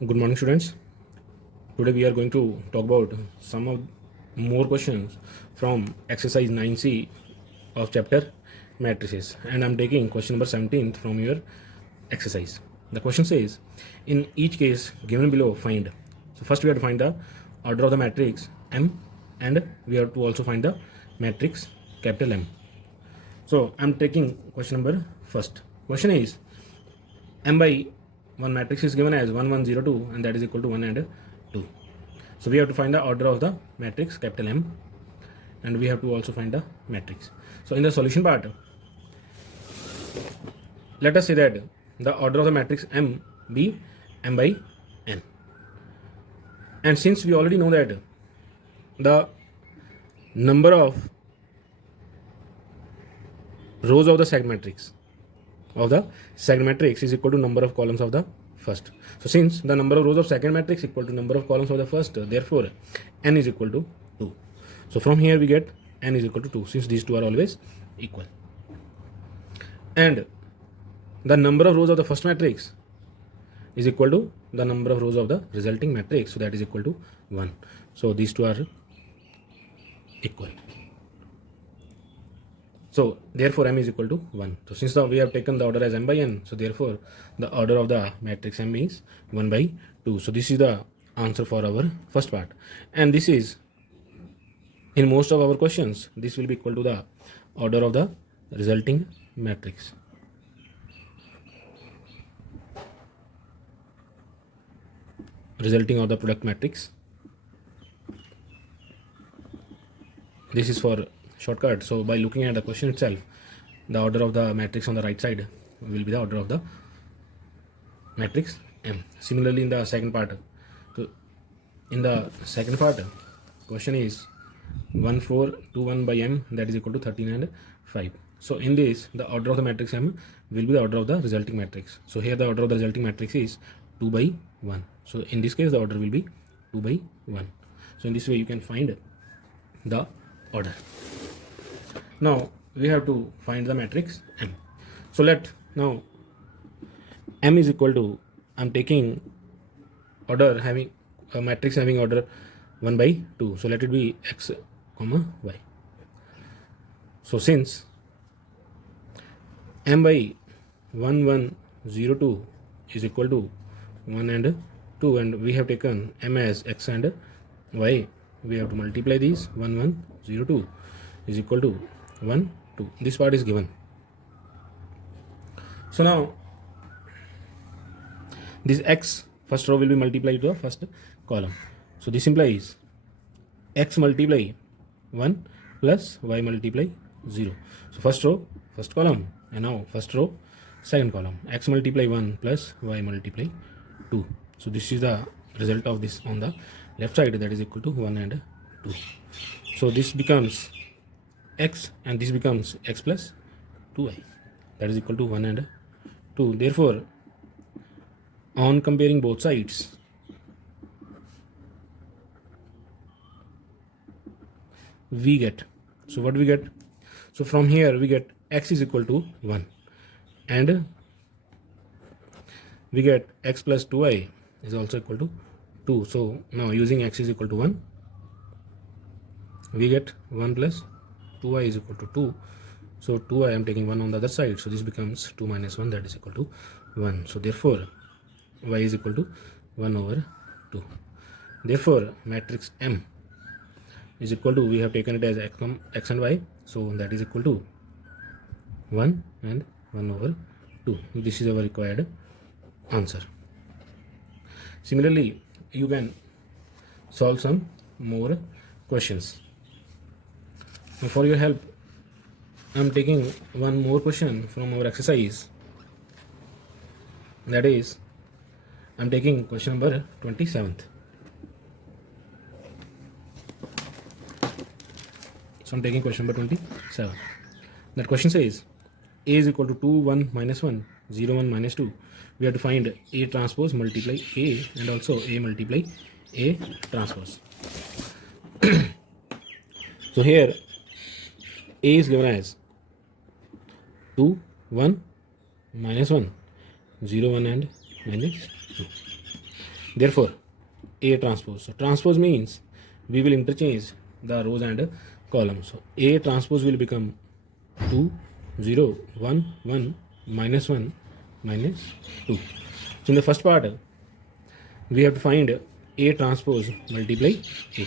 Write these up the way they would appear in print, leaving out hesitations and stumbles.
Good morning, students. Today we are going to talk about some of more questions from exercise 9C of chapter matrices, and I'm taking question number 17 from your exercise. The question says, in each case given below, find. So first we have to find the order of the matrix M, and we have to also find the matrix capital M. So I'm taking question number first. Question is, M by one matrix is given as 1 1 0 2, and that is equal to 1 and 2. So we have to find the order of the matrix capital M, and we have to also find the matrix. So in the solution part, let us say that the order of the matrix M be M by N, and since we already know that the number of rows of the second matrix is equal to number of columns of the first. So since the number of rows of second matrix equal to number of columns of the first, therefore n is equal to 2. So from here we get n is equal to 2, since these two are always equal. And the number of rows of the first matrix is equal to the number of rows of the resulting matrix, so that is equal to 1. So these two are equal. So therefore M is equal to 1. So since we have taken the order as M by N, so therefore the order of the matrix M is 1 by 2. So this is the answer for our first part, and this is, in most of our questions, this will be equal to the order of the resulting matrix. Resulting of the product matrix. This is for shortcut. So by looking at the question itself, the order of the matrix on the right side will be the order of the matrix M. Similarly, in the second part, question is 1 4 2 1 by M, that is equal to 13 and 5. So in this, the order of the matrix M will be the order of the resulting matrix. So here the order of the resulting matrix is 2 by 1. So in this case the order will be 2 by 1. So in this way you can find the order. Now we have to find the matrix M. So now M is equal to, I'm taking order having a matrix having order 1 by 2. So let it be X comma Y. So since M by 1 1 0 2 is equal to 1 and 2, and we have taken M as X and Y, we have to multiply these. 1 1 0 2 is equal to 1 2. This part is given. So now this X first row will be multiplied to the first column. So this implies X multiply 1 plus Y multiply 0. So first row first column, and now first row second column. X multiply 1 plus Y multiply 2. So this is the result of this on the left side, that is equal to 1 and 2. So this becomes X, and this becomes X plus 2Y, that is equal to 1 and 2. Therefore on comparing both sides, we get, so what we get, so from here we get X is equal to 1, and we get X plus 2Y is also equal to 2. So now using X is equal to 1, we get 1 plus 2Y is equal to 2. So 2Y, I am taking 1 on the other side, so this becomes 2 minus 1, that is equal to 1. So therefore Y is equal to 1 over 2. Therefore matrix M is equal to, we have taken it as X and Y, so that is equal to 1 and 1 over 2. This is our required answer. Similarly, you can solve some more questions. Now for your help, I am taking one more question from our exercise, that is, I am taking question number 27th. So I am taking question number 27. That question says A is equal to 2 1 minus 1 0 1 minus 2. We have to find A transpose multiply A, and also A multiply A transpose. So here A is given as 2 1 minus 1 0 1 and minus 2. Therefore, A transpose. So transpose means we will interchange the rows and columns. So A transpose will become 2, 0, 1, 1, minus 1, minus 2. So in the first part, we have to find A transpose multiply A.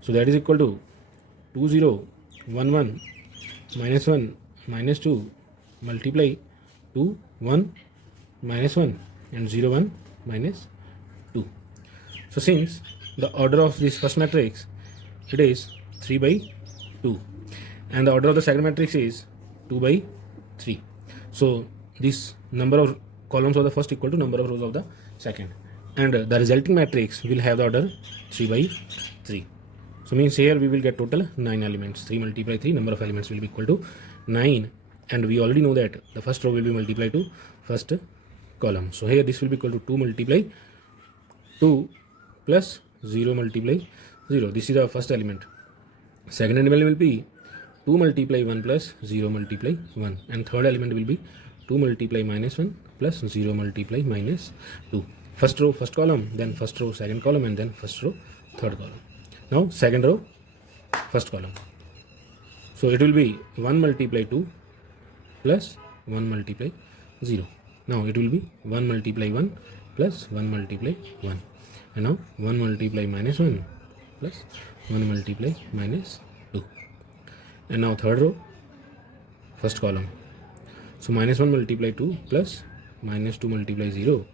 So that is equal to 2, 0, 1, 1, minus 1, minus 2, multiply 2, 1, minus 1, and 0, 1, minus 2. So since the order of this first matrix, it is 3 by 2, and the order of the second matrix is 2 by 3. So this number of columns of the first equal to number of rows of the second, and the resulting matrix will have the order 3 by 3. So means here we will get total 9 elements. 3 multiply 3, number of elements will be equal to 9, and we already know that the first row will be multiplied to first column. So here this will be equal to 2 multiply 2 plus 0 multiply 0. This is the first element. Second element will be 2 multiply 1 plus 0 multiply 1, and third element will be 2 multiply minus 1 plus 0 multiply minus 2. First row first column, then first row second column, and then first row third column. Now second row first column. So it will be 1 multiply 2 plus 1 multiply 0. Now it will be 1 multiply 1 plus 1 multiply 1. And now 1 multiply minus 1 plus 1 multiply minus 2. And now third row first column. So minus 1 multiply 2 plus minus 2 multiply 0.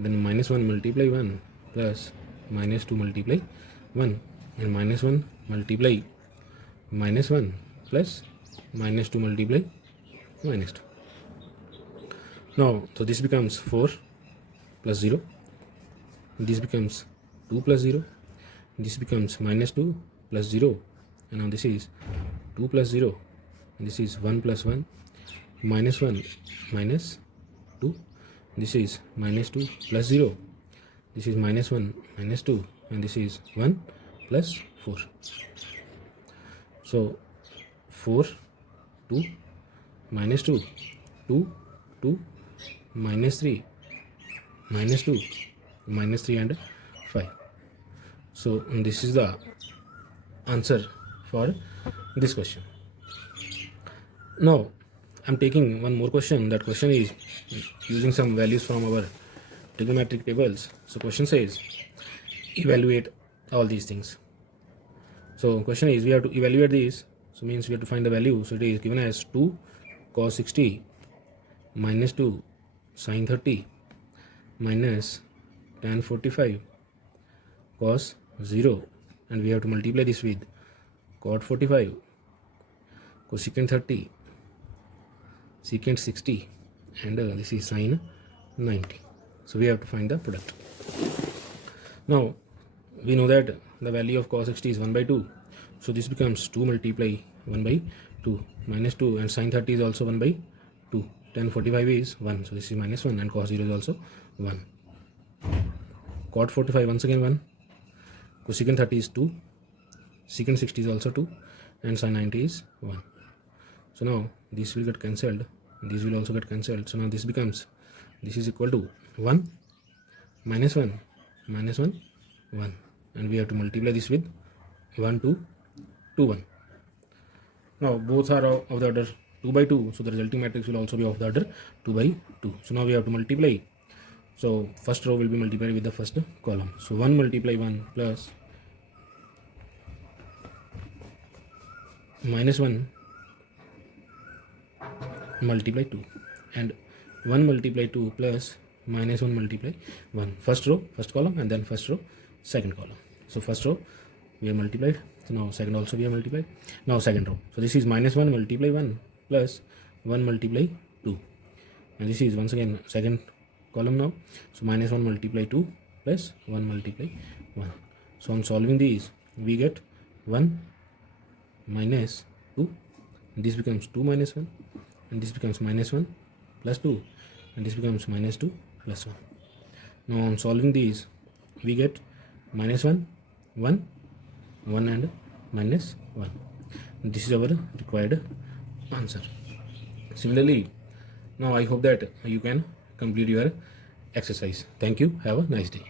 Then minus 1 multiply 1 plus minus 2 multiply 1. And minus 1 multiply minus 1 plus minus 2 multiply minus 2. Now, so this becomes 4 plus 0. This becomes 2 plus 0. This becomes minus 2 plus 0. And now this is 2 plus 0. And this is 1 plus 1. Minus 1 minus 2. This is minus 2 plus 0. This is minus 1 minus 2. And this is 1 plus 4. So 4, 2, minus 2, 2, 2, minus 3, minus 2, minus 3, and 5. So this is the answer for this question. Now I'm taking one more question. That question is using some values from our trigonometric tables. So question says evaluate all these things. So question is we have to evaluate these. So means we have to find the value. So it is given as 2 cos 60 minus 2 sin 30 minus tan 45 cos 0, and we have to multiply this with cot 45 cosecant 30 secant 60, and this is sin 90. So we have to find the product. Now we know that the value of cos 60 is 1 by 2. So this becomes 2 multiply 1 by 2 minus 2, and sin 30 is also 1 by 2. Tan 45 is 1. So this is minus 1, and cos 0 is also 1. Cot 45 once again 1. Cosecant 30 is 2. Secant 60 is also 2. And sin 90 is 1. So now this will get cancelled. This will also get cancelled. So now this becomes, this is equal to 1 minus 1 minus 1 1. And we have to multiply this with 1 2 2 1. Now both are of the order 2 by 2. So the resulting matrix will also be of the order 2 by 2. So now we have to multiply. So first row will be multiplied with the first column. So 1 multiply 1 plus minus 1 multiply 2, and 1 multiply 2 plus minus 1 multiply 1. First row first column, and then first row second column. So first row we have multiplied. So now second also we have multiplied. Now second row. So this is minus 1 multiply 1 plus 1 multiply 2, and this is once again second column now. So minus 1 multiply 2 plus 1 multiply 1. So on solving these we get 1 minus 2. This becomes 2 minus 1, and this becomes minus 1 plus 2, and this becomes minus 2 plus 1. Now on solving these we get minus 1 1 1 and minus 1. This is our required answer. Similarly, now I hope that you can complete your exercise. Thank you. Have a nice day.